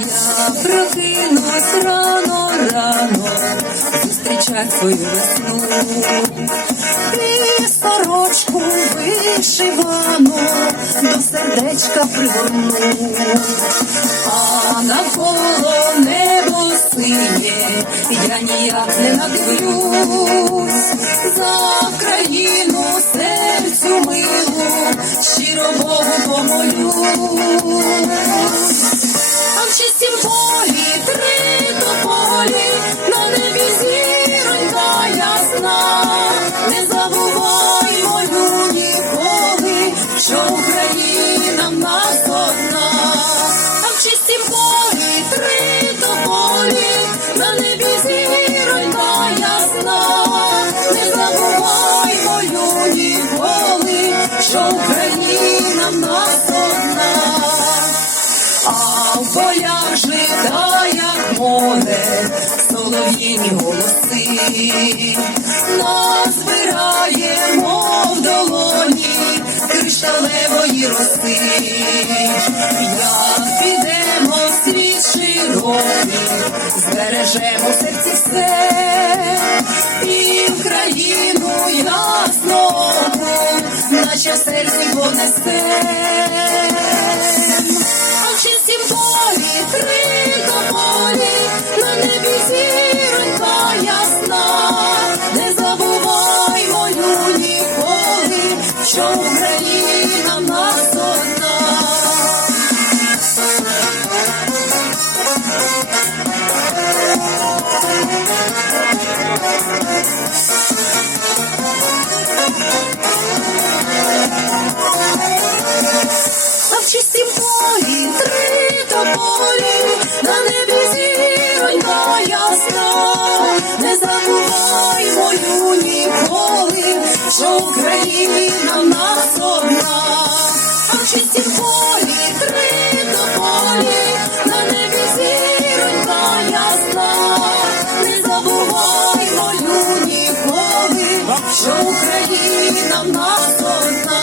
Я прокинусь рано, рано, зустрічать свою весну. І сорочку вишивану до сердечка пригорну. А навколо небо синє, я ніяк не надивлюсь за країну серцю милу, щиро Богу помолюсь. Не забуваймо ну, ніколи, що Україна в нас одна, а в чистім полі три тополі, на небі зіронька ясна, не забуваймо ну, ніколи, що Україна в нас одна. А в полях жита, як солов'їні голоси, нас збираємо в долоні кришталевої роси, як підемо в світ широкий, збережемо серці все, і в країну ясну, наче в серці понесе. Україна нас одна. А три тополі, на небі ясна, не забуваймо ю ніколи, що Україна. Полі три на небі не забуваймо ю ніколи, що Україна в нас одна.